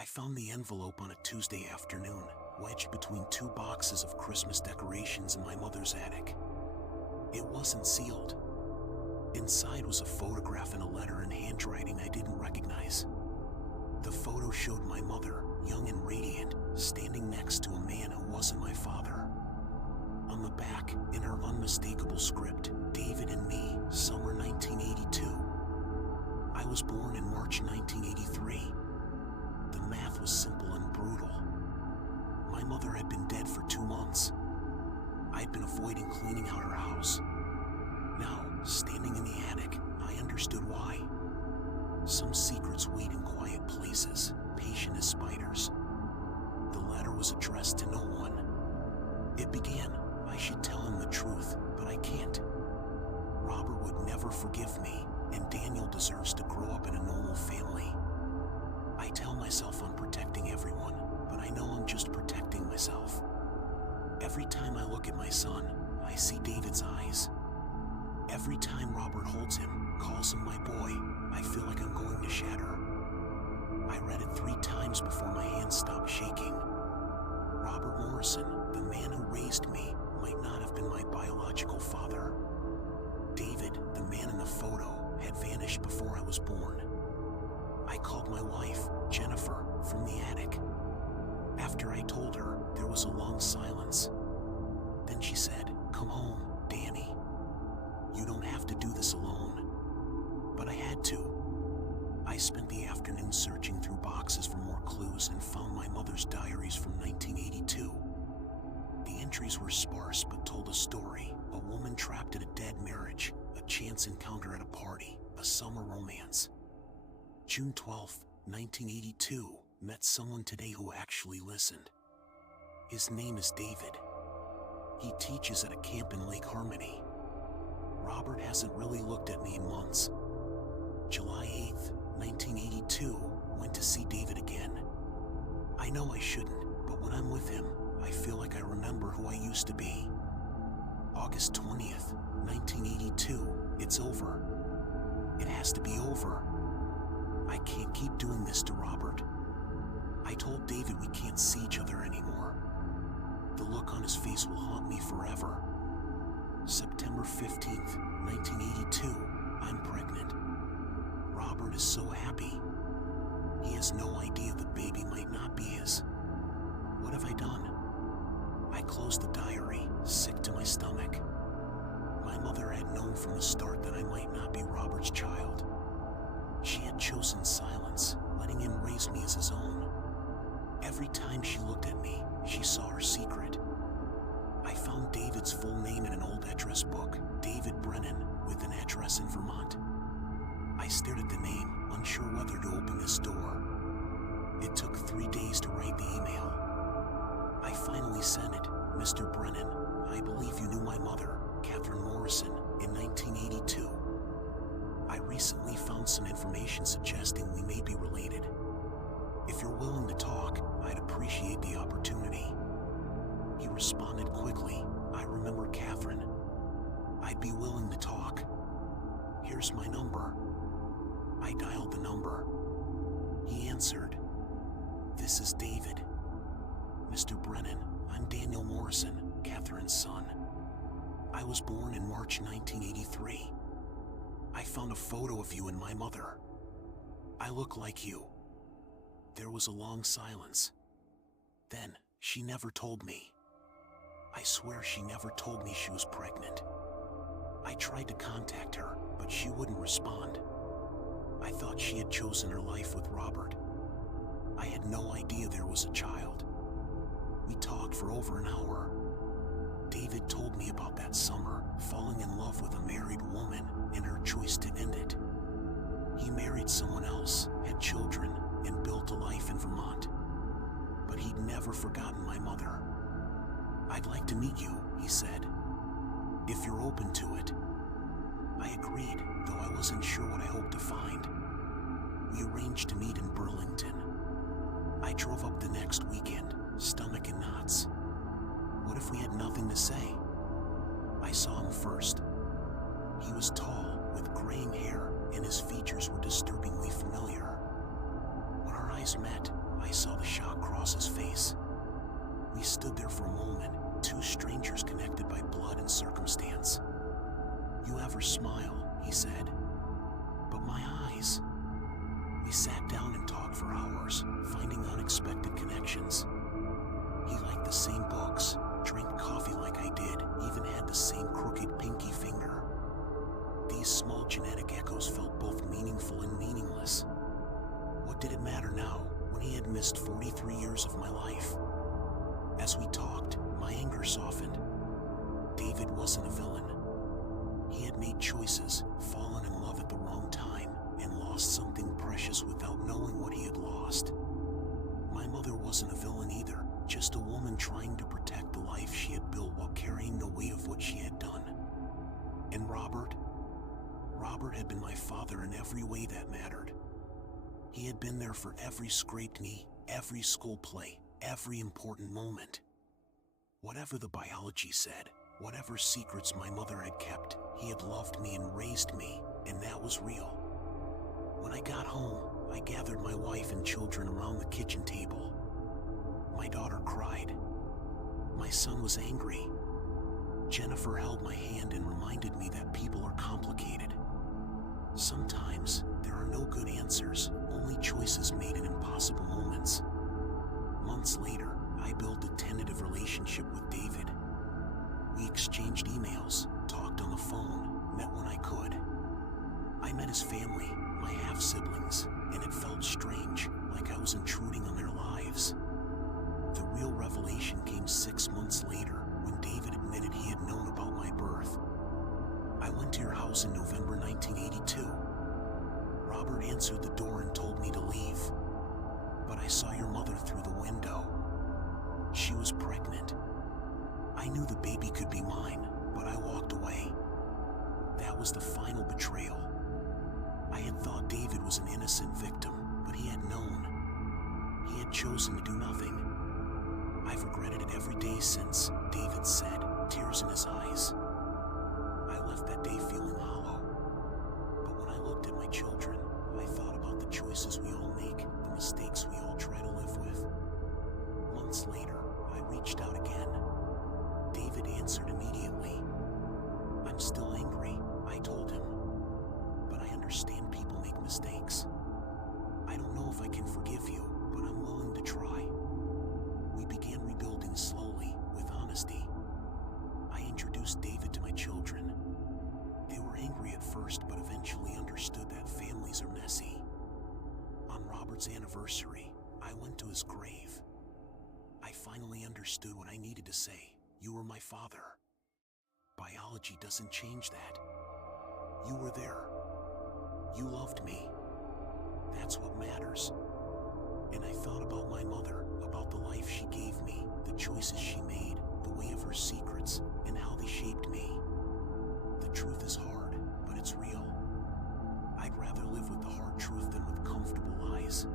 I found the envelope on a Tuesday afternoon, wedged between two boxes of Christmas decorations in my mother's attic. It wasn't sealed. Inside was a photograph and a letter in handwriting I didn't recognize. The photo showed my mother, young and radiant, standing next to a man who wasn't my father. On the back, in her unmistakable script, David and me, summer 1982. I was born in March 1983. The math was simple and brutal. My mother had been dead for 2 months. I'd been avoiding cleaning out her house. Now, standing in the attic, I understood why. Some secrets wait in quiet places, patient as spiders. The letter was addressed to no one. It began, I should tell him the truth, but I can't. Robert would never forgive me, and Daniel deserves to grow up in a normal family. I tell myself I'm protecting everyone, but I know I'm just protecting myself. Every time I look at my son, I see David's eyes. Every time Robert holds him, calls him my boy, I feel like I'm going to shatter. I read it 3 times before my hands stopped shaking. Robert Morrison, the man who raised me, might not have been my biological father. David, the man in the photo, had vanished before I was born. I called my wife, Jennifer, from the attic. After I told her, there was a long silence. Then she said, "Come home, Danny. You don't have to do this alone." But I had to. I spent the afternoon searching through boxes for more clues and found my mother's diaries from 1982. The entries were sparse but told a story: a woman trapped in a dead marriage, a chance encounter at a party, a summer romance. June 12, 1982, met someone today who actually listened. His name is David. He teaches at a camp in Lake Harmony. Robert hasn't really looked at me in months. July 8th, 1982, went to see David again. I know I shouldn't, but when I'm with him, I feel like I remember who I used to be. August 20th, 1982, it's over. It has to be over. I can't keep doing this to Robert. I told David we can't see each other anymore. The look on his face will haunt me forever. September 15th, 1982, I'm pregnant. Robert is so happy. He has no idea the baby might not be his. What have I done? I closed the diary, sick to my stomach. My mother had known from the start that I might not be Robert's child. She had chosen silence, letting him raise me as his own. Every time she looked at me, she saw her secret. I found David's full name in an old address book, David Brennan, with an address in Vermont. I stared at the name, unsure whether to open this door. It took 3 days to write the email. I finally sent it. "Mr. Brennan, I believe you knew my mother, Catherine Morrison, in 1982. I recently found some information suggesting we may be related. If you're willing to talk, I'd appreciate the opportunity." He responded quickly, "I remember Catherine. I'd be willing to talk. Here's my number." I dialed the number. He answered. "This is David." "Mr. Brennan, I'm Daniel Morrison, Catherine's son. I was born in March 1983. I found a photo of you and my mother. I look like you." There was a long silence. Then, she never told me. I swear she never told me she was pregnant. I tried to contact her, but she wouldn't respond. I thought she had chosen her life with Robert. I had no idea there was a child. We talked for over an hour. David told me about that summer, falling in love with a married woman, and her choice to end it. He married someone else, had children, and built a life in Vermont. But he'd never forgotten my mother. "I'd like to meet you," he said, "if you're open to it." I agreed, though I wasn't sure what I hoped to find. We arranged to meet in Burlington. I drove up the next weekend, stomach in knots. What if we had nothing to say? I saw him first. He was tall, with graying hair, and his features were disturbingly familiar. When our eyes met, I across his face. We stood there for a moment, two strangers connected by blood and circumstance. "You ever smile," he said. "But my eyes." We sat down and talked for hours, finding unexpected connections. He liked the same books, drank coffee like I did, even had the same crooked pinky finger. These small genetic echoes felt both meaningful and meaningless. What did it matter now, when he had missed 43 years of my life? As we talked, my anger softened. David wasn't a villain. He had made choices, fallen in love at the wrong time, and lost something precious without knowing what he had lost. My mother wasn't a villain either, just a woman trying to protect the life she had built while carrying the weight of what she had done. And Robert had been my father in every way that mattered. He had been there for every scraped knee, every school play, every important moment. Whatever the biology said, whatever secrets my mother had kept, he had loved me and raised me, and that was real. When I got home, I gathered my wife and children around the kitchen table. My daughter cried. My son was angry. Jennifer held my hand and reminded me that people are complicated. Sometimes there are no good answers, only choices made in impossible moments. Months later, I built a tentative relationship with David. We exchanged emails, talked on the phone, met when I could. I met his family, my half-siblings, and it felt strange, like I was intruding on their lives. The real revelation came 6 months later, when David admitted he had known about my birth. "I went to your house in November 1982. Robert answered the door and told me to leave. But I saw your mother through the window. She was pregnant. I knew the baby could be mine, but I walked away. That was the final betrayal. I had thought David was an innocent victim, but he had known. He had chosen to do nothing. I've regretted it every day since," David said, tears in his eyes. I left that day feeling hollow. But when I looked at my children, I thought about the choices we all make, the mistakes we all try to live with. Months later, I reached out again. David answered immediately. "I'm still angry," I told him. "But I understand people make mistakes. I don't know if I can forgive you, but I'm willing to try." We began rebuilding slowly, with honesty. I introduced David to my children. They were angry at first, but eventually understood that families are messy. On Robert's anniversary, I went to his grave. I finally understood what I needed to say. "You were my father. Biology doesn't change that. You were there. You loved me. That's what matters." And I thought about my mother, about the life she gave me, the choices she made, the way of her secrets, and how they shaped me. The truth is hard, but it's real. I'd rather live with the hard truth than with comfortable lies.